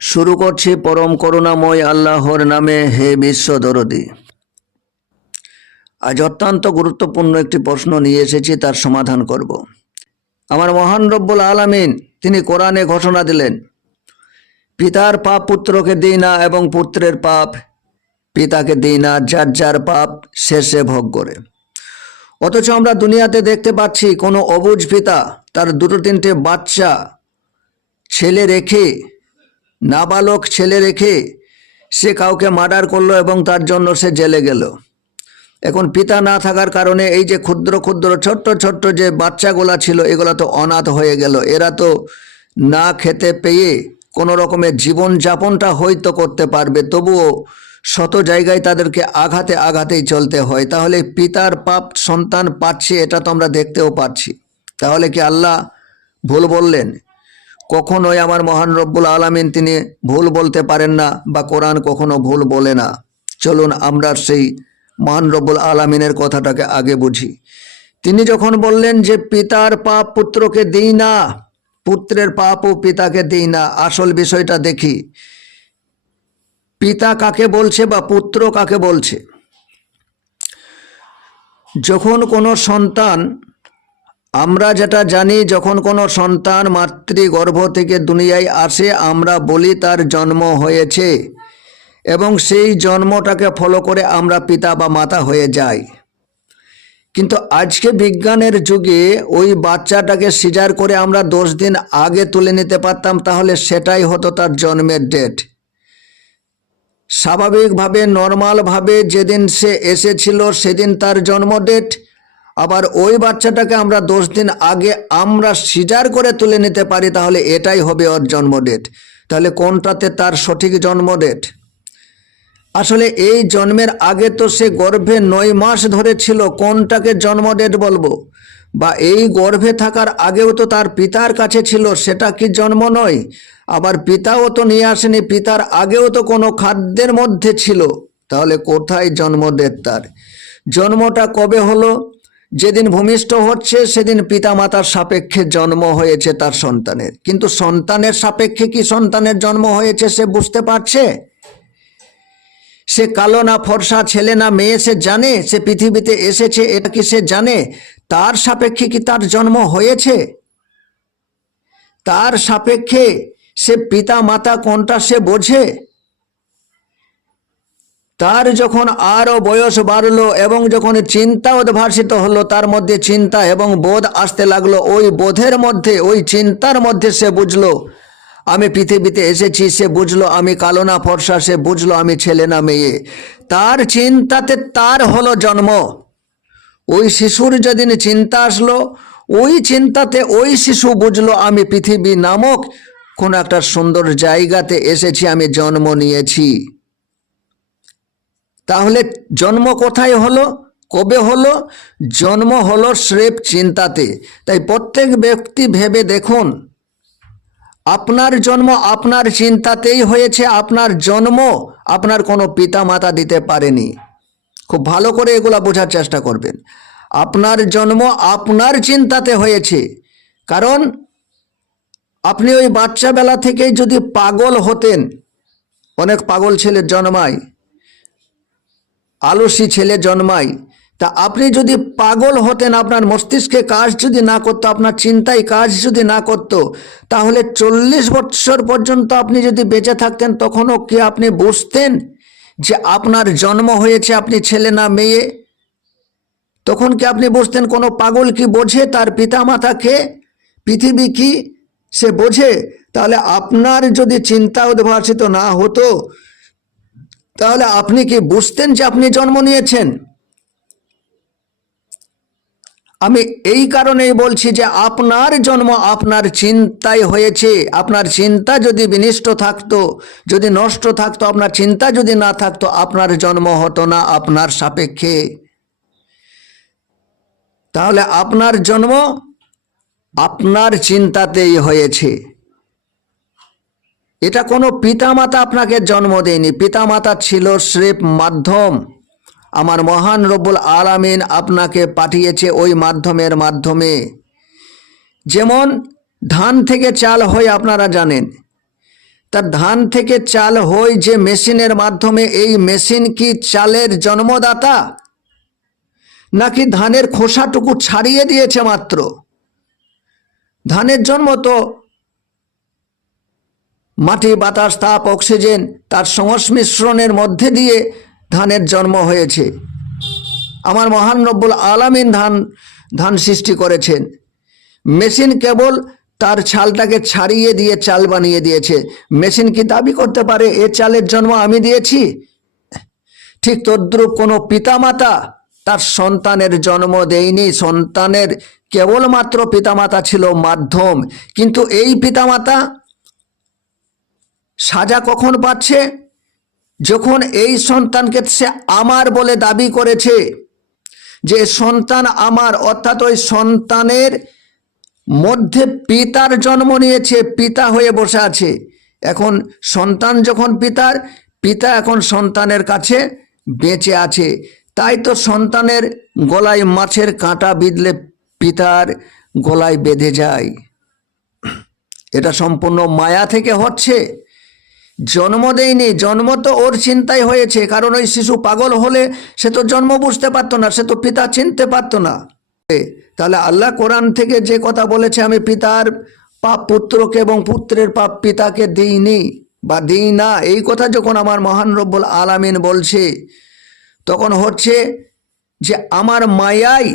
শুরু করছি পরম করুণাময় আল্লাহর নামে হে বিশ্ব দরদি। আজ অত্যন্ত গুরুত্বপূর্ণ একটি প্রশ্ন নিয়ে এসেছি, তার সমাধান করব। আমার মহান রব্বুল আলামিন, তিনি কোরআনে ঘোষণা দিলেন, পিতার পাপ পুত্রকে দিই না এবং পুত্রের পাপ, পিতাকে দিই না যার যার পাপ শেষে ভোগ করে। অথচ আমরা দুনিয়াতে দেখতে পাচ্ছি কোনো অবুজ পিতা, তার দুটো তিনটে বাচ্চা ছেলে রেখে, নাবালক ছেলে রেখে সে কাউকে মার্ডার করল এবং তার জন্য সে জেলে গেল। এখন পিতা না থাকার কারণে এই যে ক্ষুদ্র ক্ষুদ্র ছোট্ট ছোট্ট যে বাচ্চাগুলা ছিল, এগুলো তো অনাথ হয়ে গেল। এরা তো না খেতে পেয়ে কোনো রকমের জীবনযাপনটা হয়তো করতে পারবে, তবুও শত জায়গায় তাদেরকে আঘাতে আঘাতেই চলতে হয়। তাহলে পিতার পাপ, সন্তান পাচ্ছে, এটা তো আমরা দেখতেও পাচ্ছি। তাহলে কি আল্লাহ ভুল বললেন? কখনোই আমার মহান রব্বুল আলামিন তিনি ভুল বলতে পারেন না বা কোরআন কখনো ভুল বলে না। চলুন আমরা সেই মহান রব্বুল আলামিনের কথাটাকে আগে বুঝি। তিনি যখন বললেন যে পিতার পাপ পুত্রকে দিই না, পুত্রের পাপ ও পিতাকে দিই না, আসল বিষয়টা দেখি। পিতা কাকে বলছে বা পুত্র কাকে বলছে? যখন কোনো সন্তান, আমরা যেটা জানি, যখন কোনো সন্তান মাতৃগর্ভ থেকে দুনিয়ায় আসে, আমরা বলি তার জন্ম হয়েছে এবং সেই জন্মটাকে ফলো করে আমরা পিতা বা মাতা হয়ে যাই। কিন্তু আজকে বিজ্ঞানের যুগে ওই বাচ্চাটাকে সিজার করে আমরা দশ দিন আগে তুলে নিতে পারতাম, তাহলে সেটাই হতো তার জন্মের ডেট স্বাভাবিকভাবে, নর্মালভাবে যেদিন সে এসেছিল সেদিন তার জন্ম ডেট আবার ওই বাচ্চাটাকে আমরা দশ দিন আগে আমরা সিজার করে তুলে নিতে পারি, তাহলে এটাই হবে ওর জন্ম ডেট তাহলে কোনটাতে তার সঠিক জন্ম ডেট আসলে এই জন্মের আগে তো সে গর্ভে নয় মাস ধরে ছিল কোনটাকে জন্ম ডেট বলব? বা এই গর্ভে থাকার আগেও তো তার পিতার কাছে ছিল, সেটা কি জন্ম নয়? আবার পিতাও তো নিয়ে আসেনি, পিতার আগেও তো কোনো খাদ্যের মধ্যে ছিল। তাহলে কোথায় জন্ম ডেট তার? জন্মটা কবে হলো? যেদিন ভূমিষ্ঠ হচ্ছে, সেদিন পিতামাতার সাপেক্ষে জন্ম হয়েছে তার সন্তানের। কিন্তু সন্তানের সাপেক্ষে কি সন্তানের জন্ম হয়েছে সে বুঝতে পারছে? সে কালো না ফর্সা ছেলে না মেয়ে সে জানে? সে পৃথিবীতে এসেছে, এটা কি সে জানে? তার সাপেক্ষে কি তার জন্ম হয়েছে? তার সাপেক্ষে সে পিতা মাতা কোনটা সে বোঝে? তার যখন আরও বয়স বাড়লো এবং যখন চিন্তা উদ্ভাসিত হলো, তার মধ্যে চিন্তা এবং বোধ আসতে লাগল। ওই বোধের মধ্যে, ওই চিন্তার মধ্যে সে বুঝলো, আমি পৃথিবীতে এসেছি, সে বুঝলো, আমি কালো না, ফর্সা, সে বুঝলো, আমি ছেলে না, মেয়ে। তার চিন্তাতে তার হলো জন্ম। ওই শিশুর যেদিন চিন্তা আসলো, ওই চিন্তাতে ওই শিশু বুঝলো, আমি পৃথিবী নামক কোন একটা সুন্দর জায়গাতে এসেছি, আমি জন্ম নিয়েছি। তাহলে জন্ম কোথায় হলো? কবে হলো? জন্ম হলো স্রেফ চিন্তাতে। তাই প্রত্যেক ব্যক্তি ভেবে দেখুন, আপনার জন্ম আপনার চিন্তাতেই হয়েছে, আপনার জন্ম আপনার কোনো পিতা মাতা দিতে পারেনি। খুব ভালো করে এগুলা বোঝার চেষ্টা করবেন। আপনার জন্ম আপনার চিন্তাতে হয়েছে, কারণ আপনি ওই বাচ্চাবেলা থেকেই যদি পাগল হতেন, অনেক পাগল ছেলে জন্মায়, আলসী ছেলে জন্মায়, তা আপনি যদি পাগল হতেন, আপনার মস্তিষ্কে কাজ যদি না করতো, আপনার চিন্তায় কাজ যদি না করতো, তাহলে চল্লিশ বছর পর্যন্ত আপনি যদি বেঁচে থাকতেন, তখনও কি আপনি বুঝতেন যে আপনার জন্ম হয়েছে আপনি ছেলে না মেয়ে? তখন কি আপনি বুঝতেন কোনো পাগল কি বোঝে তার পিতামাতাকে? পৃথিবী কি সে বোঝে, তাহলে আপনার যদি চিন্তা উদ্ভাসিত না হতো, তাহলে আপনি কি বুঝতেন যে আপনি জন্ম নিয়েছেন? আমি এই কারণেই বলছি যে আপনার জন্ম আপনার চিন্তায় হয়েছে, আপনার চিন্তা যদি বিনিষ্ট থাকতো, যদি নষ্ট থাকতো, আপনার চিন্তা যদি না থাকতো, আপনার জন্ম হতো না আপনার সাপেক্ষে। তাহলে আপনার জন্ম আপনার চিন্তাতেই হয়েছে। এটা কোনো পিতামাতা আপনাকে জন্ম দেয়নি। পিতামাতা ছিল স্রেফ মাধ্যম। আমার মহান রব্বুল আলামিন আপনাকে পাঠিয়েছে ওই মাধ্যমের মাধ্যমে। যেমন ধান থেকে চাল হয়, আপনারা জানেন। তা ধান থেকে চাল হয় যে মেশিনের মাধ্যমে, এই মেশিন কি চালের জন্মদাতা? নাকি ধানের খোসাটুকু ছাড়িয়ে দিয়েছে মাত্র? ধানের জন্ম তো মাটি, বাতাস, তাপ, অক্সিজেন তার সংমিশ্রণের মধ্যে দিয়ে ধানের জন্ম হয়েছে। আমার মহান রব্বুল আলামিন ধান ধান সৃষ্টি করেছেন। মেশিন কেবল তার ছালটাকে ছাড়িয়ে দিয়ে চাল বানিয়ে দিয়েছে। মেশিন কি দাবি করতে পারে, এ চালের জন্ম আমি দিয়েছি? ঠিক তদ্রুপ কোনো পিতামাতা তার সন্তানের জন্ম দেয়নি। সন্তানের কেবলমাত্র পিতামাতা ছিল মাধ্যম। কিন্তু এই পিতামাতা সাজা কখন পাচ্ছে? যখন এই সন্তানকে সে আমার বলে দাবি করেছে যে সন্তান আমার, অর্থাৎ ওই সন্তানের মধ্যে পিতার জন্ম নিয়েছে, পিতা হয়ে বসে আছে। এখন সন্তান যখন পিতার, পিতা এখন সন্তানের কাছে বেঁচে আছে। তাই তো সন্তানের গলায় মাছের কাঁটা বিঁধলে পিতার গলায় বেঁধে যায়। এটা সম্পূর্ণ মায়া থেকে হচ্ছে। জন্ম দেয়নি, জন্ম তো ওর চিন্তাই হয়েছে, কারণ ওই শিশু পাগল হলে সে তো জন্ম বুঝতে পারতো না, সে তো পিতা চিনতে পারতো না। তাহলে আল্লাহ কোরআন থেকে যে কথা বলেছে, আমি পিতার পাপ পুত্রকে এবং পুত্রের পাপ পিতাকে দিইনি বা দিই না, এই কথা যখন আমার মহান রব্বুল আলামিন বলছে তখন হচ্ছে যে আমার মায়াই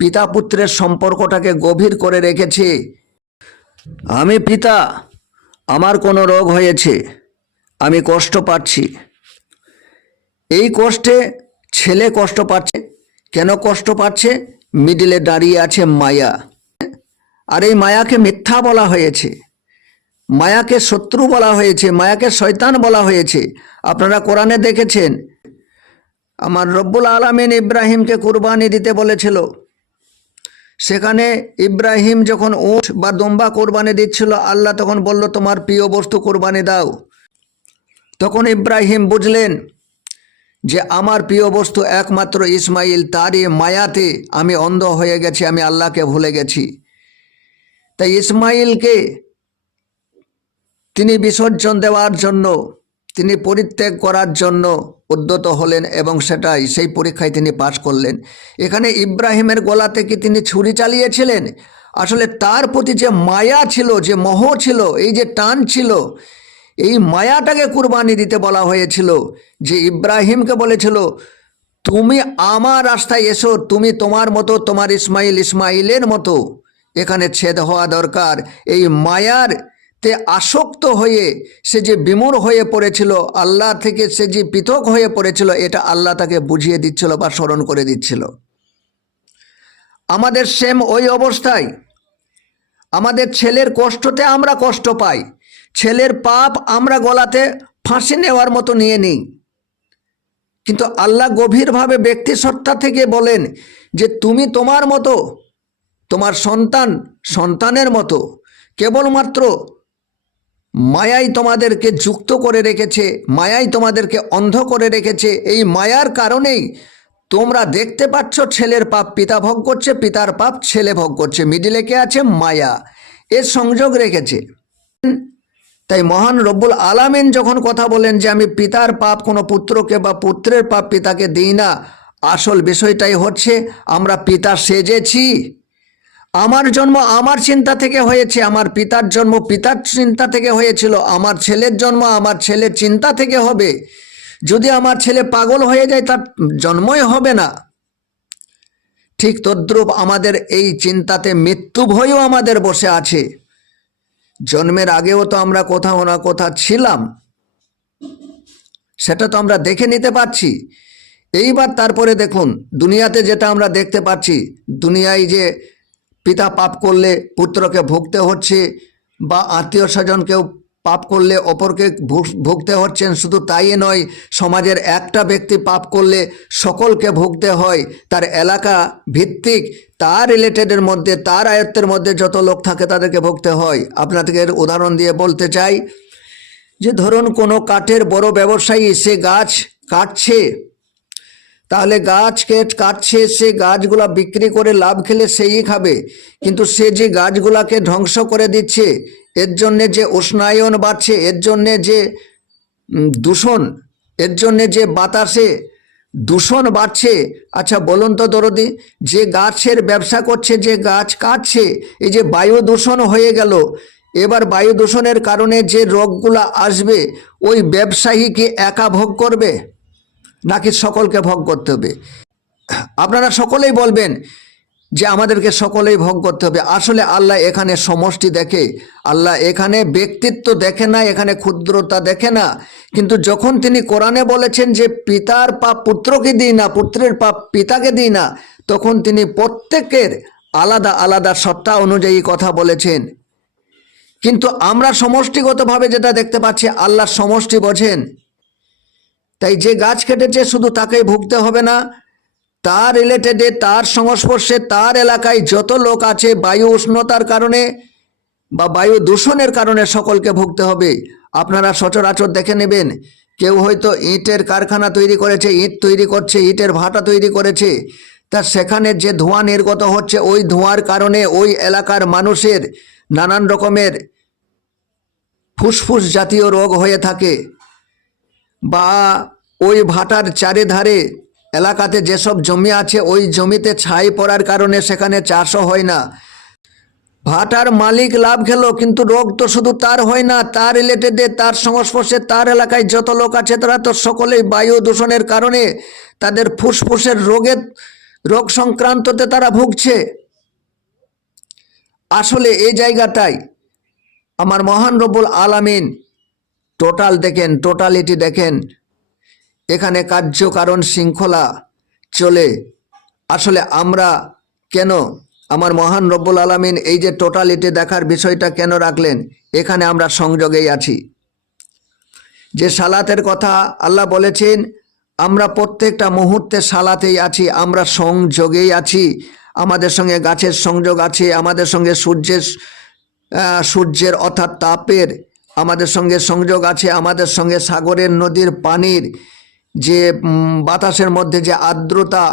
পিতা পুত্রের সম্পর্কটাকে গভীর করে রেখেছে। আমি পিতা, আমার কোনো রোগ হয়েছে, আমি কষ্ট পাচ্ছি। এই কষ্টে ছেলে কষ্ট পাচ্ছে, কেন কষ্ট পাচ্ছে? মিডিলে দাঁড়িয়ে আছে মায়া। আর এই মায়াকে মিথ্যা বলা হয়েছে। মায়াকে শত্রু বলা হয়েছে, মায়াকে শয়তান বলা হয়েছে। আপনারা কোরআনে দেখেছেন আমার রব্বুল আলমিন ইব্রাহিমকে কুরবানি দিতে বলেছিল। সেখানে ইব্রাহিম যখন উঠ বা দম্বা কোরবানি দিচ্ছিল, আল্লাহ তখন বলল, তোমার প্রিয় বস্তু কোরবানি দাও। তখন ইব্রাহিম বুঝলেন যে আমার প্রিয় বস্তু একমাত্র ইসমাইল, তারই মায়াতে আমি অন্ধ হয়ে গেছি, আমি আল্লাহকে ভুলে গেছি। তাই ইসমাইলকে তিনি বিসর্জন দেওয়ার জন্য তিনি পরিত্যাগ করার জন্য উদ্যত হলেন এবং সেটাই, সেই পরীক্ষায় তিনি পাশ করলেন। এখানে ইব্রাহিমের গলাতে কি তিনি ছুরি চালিয়েছিলেন? আসলে তার প্রতি যে মায়া ছিল, যে মোহ ছিল, এই যে টান ছিল, এই মায়াটাকে কুরবানি দিতে বলা হয়েছিল যে ইব্রাহিমকে বলেছিল, তুমি আমার রাস্তায় এসো, তুমি তোমার মতো, তোমার ইসমাইল ইসমাইলের মতো। এখানে ছেদ হওয়া দরকার। এই মায়ার তে আসক্ত হয়ে সে যে বিমূর হয়ে পড়েছিল, আল্লাহ থেকে সে যে পৃথক হয়ে পড়েছিল, এটা আল্লাহ তাকে বুঝিয়ে দিচ্ছিল বা স্মরণ করে দিচ্ছিল। আমাদের সেম ওই অবস্থায়। আমাদের ছেলের কষ্টতে আমরা কষ্ট পাই। ছেলের পাপ আমরা গলাতে ফাঁসি নেওয়ার মতো নিয়ে নিই। কিন্তু আল্লাহ গভীরভাবে ব্যক্তি সত্তা থেকে বলেন যে, তুমি তোমার মতো, তোমার সন্তান সন্তানের মতো, কেবলমাত্র মায়াই তোমাদেরকে যুক্ত করে রেখেছে, মায়াই তোমাদেরকে অন্ধ করে রেখেছে। এই মায়ার কারণেই তোমরা দেখতে পাচ্ছ ছেলের পাপ, পিতা ভোগ করছে, পিতার পাপ, ছেলে ভোগ করছে। মিডিলে কে আছে? মায়া। এর সংযোগ রেখেছে। তাই মহান রব্বুল আলামিন যখন কথা বলেন যে, আমি পিতার পাপ, কোনো পুত্রকে বা পুত্রের পাপ পিতাকে দিই না, আসল বিষয়টাই হচ্ছে, আমরা পিতা সেজেছি। আমার জন্ম আমার চিন্তা থেকে হয়েছে, আমার পিতার জন্ম পিতার চিন্তা থেকে হয়েছিল, আমার ছেলের জন্ম আমার ছেলের চিন্তা থেকে হবে। যদি আমার ছেলে পাগল হয়ে যায়, তার জন্মই হবে না। ঠিক তদ্রূপ আমাদের এই চিন্তাতে মৃত্যু ভয়ও আমাদের বসে আছে। জন্মের আগেও তো আমরা কোথাও না কোথাও ছিলাম। সেটা তো আমরা দেখে নিতে পারছি। এইবার তারপরে দেখুন, দুনিয়াতে যেটা আমরা দেখতে পাচ্ছি, দুনিয়ায় যে পিতা পাপ করলে পুত্রকে ভুগতে হচ্ছে বা আত্মীয় স্বজনকেও পাপ করলে অপরকে ভুগ- ভুগতে হচ্ছেন, শুধু তাই নয়, সমাজের একটা ব্যক্তি পাপ করলে সকলকে ভুগতে হয়। তার এলাকা ভিত্তিক, তার রিলেটেডের মধ্যে, তার আয়ত্তের মধ্যে যত লোক থাকে তাদেরকে ভুগতে হয়। আপনাদের উদাহরণ দিয়ে বলতে চাই যে ধরুন কোনো কাঠের বড় ব্যবসায়ী সে গাছ কাটছে তাহলে গাছ কেট কাটছে, সে গাছগুলা বিক্রি করে লাভ খেলে সেই খাবে। কিন্তু সে যে গাছগুলাকে ধ্বংস করে দিচ্ছে, এর জন্যে যে উষ্ণায়ন বাড়ছে, এর জন্যে যে দূষণ, এর জন্যে যে বাতাসে দূষণ বাড়ছে। আচ্ছা বলুন তো দরদি, যে গাছের ব্যবসা করছে, যে গাছ কাটছে, এই যে বায়ু দূষণ হয়ে গেল, এবার বায়ু দূষণের কারণে যে রোগগুলা আসবে, ওই ব্যবসায়ী কি একা ভোগ করবে? নাকি সকলকে ভোগ করতে হবে? আপনারা সকলেই বলবেন যে আমাদেরকে সকলেই ভোগ করতে হবে। আসলে আল্লাহ এখানে সমষ্টি দেখে, আল্লাহ এখানে ব্যক্তিত্ব দেখে না, এখানে ক্ষুদ্রতা দেখে না। কিন্তু যখন তিনি কোরআনে বলেছেন যে পিতার পাপ পুত্রকে দিই না, পুত্রের পাপ পিতাকে দিই না, তখন তিনি প্রত্যেকের আলাদা আলাদা সত্তা অনুযায়ী কথা বলেছেন। কিন্তু আমরা সমষ্টিগতভাবে যেটা দেখতে পাচ্ছি, আল্লাহ সমষ্টি বোঝেন। তাই যে গাছ কেটেছে শুধু তাকেই ভুগতে হবে না। তার রিলেটেডে তার সংস্পর্শে, তার এলাকায় যত লোক আছে, বায়ু উষ্ণতার কারণে বা বায়ু দূষণের কারণে সকলকে ভুগতে হবে। আপনারা সচরাচর দেখে নেবেন, কেউ হয়তো ইটের কারখানা তৈরি করেছে, ইট তৈরি করছে, ইটের ভাটা তৈরি করেছে। তা সেখানে যে ধোঁয়া নির্গত হচ্ছে, ওই ধোঁয়ার কারণে ওই এলাকার মানুষের নানান রকমের ফুসফুস জাতীয় রোগ হয়ে থাকে। বা ওই ভাটার চারিধারে এলাকাতে যেসব জমি আছে, ওই জমিতে ছাই পড়ার কারণে সেখানে চাষও হয় না। ভাটার মালিক লাভ খেলো কিন্তু রোগ তো শুধু তার হয় না, তার রিলেটেডে তার সংস্পর্শে, তার এলাকায় যত লোক আছে, তারা তো সকলেই বায়ু দূষণের কারণে তাদের ফুসফুসের রোগের রোগ সংক্রান্ততে তারা ভুগছে। আসলে এই জায়গাটাই আমার মহান রব্বুল আলামিন টোটাল দেখেন, টোটালিটি দেখেন। এখানে কার্যকারণ শৃঙ্খলা চলে। আসলে আমরা কেন, আমার মহান রব্বুল আলামিন এই যে টোটালিটি দেখার বিষয়টা কেন রাখলেন, এখানে আমরা সংযোগেই আছি। যে সালাতের কথা আল্লাহ বলেছেন, আমরা প্রত্যেকটা মুহূর্তে সালাতেই আছি, আমরা সংযোগেই আছি। আমাদের সঙ্গে গাছের সংযোগ আছে, আমাদের সঙ্গে সূর্যের সূর্যের অর্থাৎ তাপের আমাদের সঙ্গে সংযোগ আছে, আমাদের সঙ্গে সাগরের নদীর পানির যে বাতাসের মধ্যে যে আর্দ্রতা,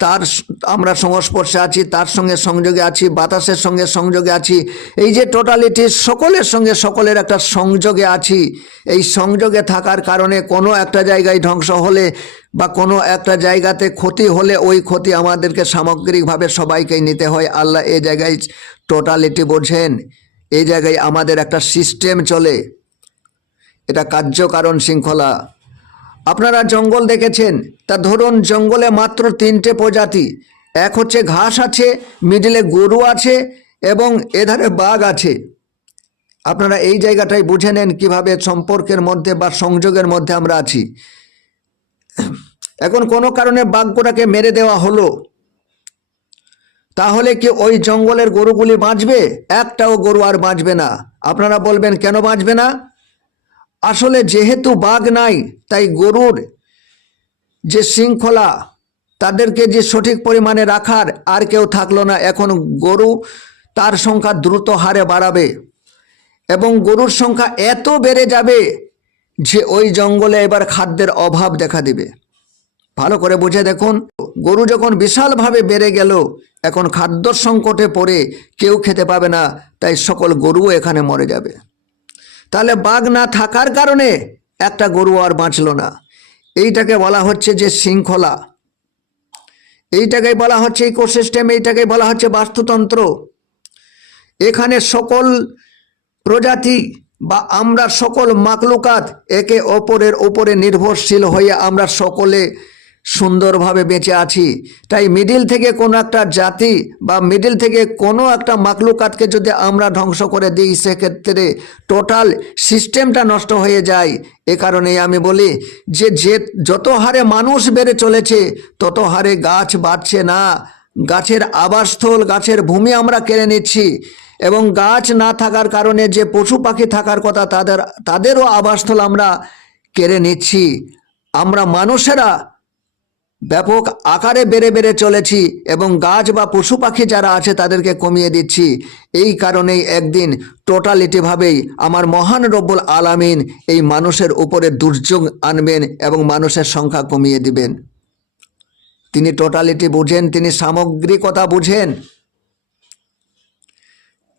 তার আমরা সংস্পর্শে আছি, তার সঙ্গে সংযোগে আছি, বাতাসের সঙ্গে সংযোগে আছি। এই যে টোটালিটি সকলের সঙ্গে সকলের একটা সংযোগে আছি। এই সংযোগে থাকার কারণে কোনো একটা জায়গায় ধ্বংস হলে বা কোনো একটা জায়গাতে ক্ষতি হলে ওই ক্ষতি আমাদেরকে সামগ্রিকভাবে সবাইকেই নিতে হয়। আল্লাহ এ জায়গায় টোটালিটি বোঝেন। এই জায়গায় আমাদের একটা সিস্টেম চলে। এটা কার্যকারণ শৃঙ্খলা। আপনারা জঙ্গল দেখেছেন? তা ধরুন, জঙ্গলে মাত্র তিনটে প্রজাতি। এক হচ্ছে ঘাস আছে মিডিলে গরু আছে এবং এধারে বাঘ আছে। আপনারা এই জায়গাটাই বুঝে নেন কীভাবে সম্পর্কের মধ্যে বা সংযোগের মধ্যে আমরা আছি। এখন কোনো কারণে বাঘ বাঘগুটাকে মেরে দেওয়া হলো। তাহলে কি ওই জঙ্গলের গরুগুলি বাঁচবে? একটাও গরু আর বাঁচবে না। আপনারা বলবেন, কেন বাঁচবে না? আসলে যেহেতু বাঘ নাই, তাই গরুর যে শৃঙ্খলা, তাদেরকে যে সঠিক পরিমাণে রাখার আর কেউ থাকল না, এখন গরু তার সংখ্যা দ্রুত হারে বাড়াবে এবং গরুর সংখ্যা এত বেড়ে যাবে যে ওই জঙ্গলে এবার খাদ্যের অভাব দেখা দিবে। ভালো করে বুঝে দেখুন। গরু যখন বিশালভাবে বেড়ে গেল, এখন খাদ্য সংকটে পড়ে কেউ খেতে পাবে না, তাই সকল গরুও এখানে মরে যাবে। তাহলে বাঘ না থাকার কারণে একটা গরু আর বাঁচলো না। এইটাকে বলা হচ্ছে যে শৃঙ্খলা। এইটাকে বলা হচ্ছে ইকোসিস্টেম এইটাকে বলা হচ্ছে বাস্তুতন্ত্র। এখানে সকল প্রজাতি বা আমরা সকল মাকলুকাত একে অপরের ওপরে নির্ভরশীল হয়ে আমরা সকলে সুন্দরভাবে বেঁচে আছি। তাই মিডিল থেকে কোনো একটা জাতি বা মিডিল থেকে কোনো একটা মাকলুকাতকে যদি আমরা ধ্বংস করে দিই, সেক্ষেত্রে টোটাল সিস্টেমটা নষ্ট হয়ে যায়। এ কারণেই আমি বলি যে যে যত হারে মানুষ বেড়ে চলেছে, তত হারে গাছ বাড়ছে না। গাছের আবাসস্থল, গাছের ভূমি আমরা কেড়ে নিচ্ছি এবং গাছ না থাকার কারণে যে পশু পাখি থাকার কথা, তাদের, তাদেরও আবাসস্থল আমরা কেড়ে নিচ্ছি। আমরা মানুষেরা ব্যাপক আকারে বেড়ে বেড়ে চলেছি এবং গাছ বা পশু পাখি যারা আছে তাদেরকে কমিয়ে দিচ্ছি। এই কারণেই একদিন টোটালিটিভাবেই আমার মহান রব্বুল আলামিন এই মানুষের উপরে দুর্যোগ আনবেন এবং মানুষের সংখ্যা কমিয়ে দিবেন। তিনি টোটালিটি বুঝেন, তিনি সামগ্রিকতা বুঝেন।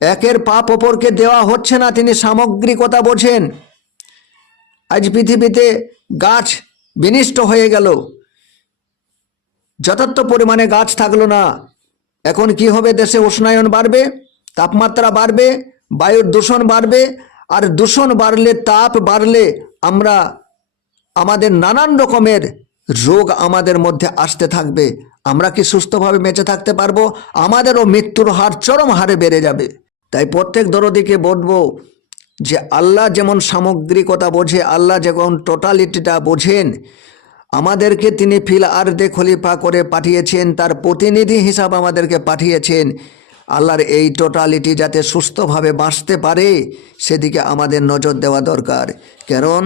একের পাপ অপরকে দেওয়া হচ্ছে না, তিনি সামগ্রিকতা বোঝেন। আজ পৃথিবীতে গাছ বিনিষ্ট হয়ে গেল। যথার্থ পরিমাণে গাছ থাকল না। এখন কি হবে? দেশে উষ্ণায়ন বাড়বে, তাপমাত্রা বাড়বে, বায়ুর দূষণ বাড়বে, আর দূষণ বাড়লে, তাপ বাড়লে আমরা আমাদের নানান রকমের রোগ আমাদের মধ্যে আসতে থাকবে। আমরা কি সুস্থভাবে বেঁচে থাকতে পারব? আমাদেরও মৃত্যুর হার চরম হারে বেড়ে যাবে। তাই প্রত্যেক দরদিকে বলব যে আল্লাহ যেমন সামগ্রিকতা বোঝে, আল্লাহ যেমন টোটালিটিটা বোঝেন আমাদেরকে তিনি ফিল আর্দে খলিফা করে পাঠিয়েছেন, তার প্রতিনিধি হিসাব আমাদেরকে পাঠিয়েছেন। আল্লাহর এই টোটালিটি যাতে সুস্থভাবে বাঁচতে পারে, সেদিকে আমাদের নজর দেওয়া দরকার। কারণ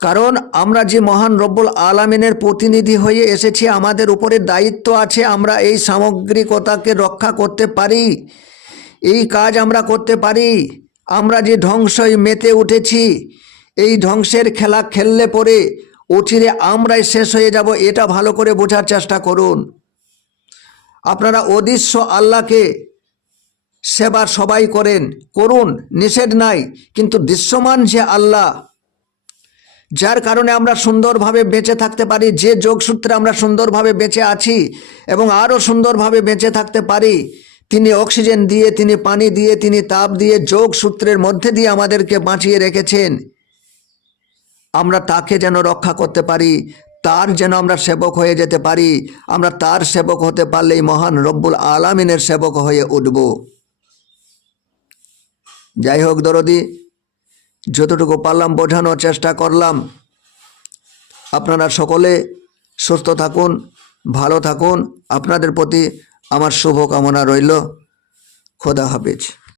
কারণ আমরা যে মহান রব্বুল আলামিনের প্রতিনিধি হয়ে এসেছি, আমাদের উপরে দায়িত্ব আছে আমরা এই সামগ্রিকতাকে রক্ষা করতে পারি, এই কাজ আমরা করতে পারি। আমরা যে ধ্বংসই মেতে উঠেছি, এই ধ্বংসের খেলা খেললে পরে অচিরে আমরাই শেষ হয়ে যাব, এটা ভালো করে বোঝার চেষ্টা করুন। আপনারা অদৃশ্য আল্লাহকে সেবার সবাই করেন, করুন, নিষেধ নাই, কিন্তু দৃশ্যমান যে আল্লাহ, যার কারণে আমরা সুন্দরভাবে বেঁচে থাকতে পারি, যে যোগসূত্রে আমরা সুন্দরভাবে বেঁচে আছি এবং আরও সুন্দরভাবে বেঁচে থাকতে পারি, তিনি অক্সিজেন দিয়ে, তিনি পানি দিয়ে, তিনি তাপ দিয়ে যোগসূত্রের মধ্যে দিয়ে আমাদেরকে বাঁচিয়ে রেখেছেন। আমরা তাকে যেন রক্ষা করতে পারি, তার যেন আমরা সেবক হয়ে যেতে পারি, আমরা তার সেবক হতে পারলেই মহান রব্বুল আলামিনের সেবক হয়ে উঠব। যাই হোক দরদি, যতটুকু পারলাম বোঝানোর চেষ্টা করলাম। আপনারা সকলে সুস্থ থাকুন, ভালো থাকুন। আপনাদের প্রতি আমার শুভকামনা রইল। খোদা হাফিজ।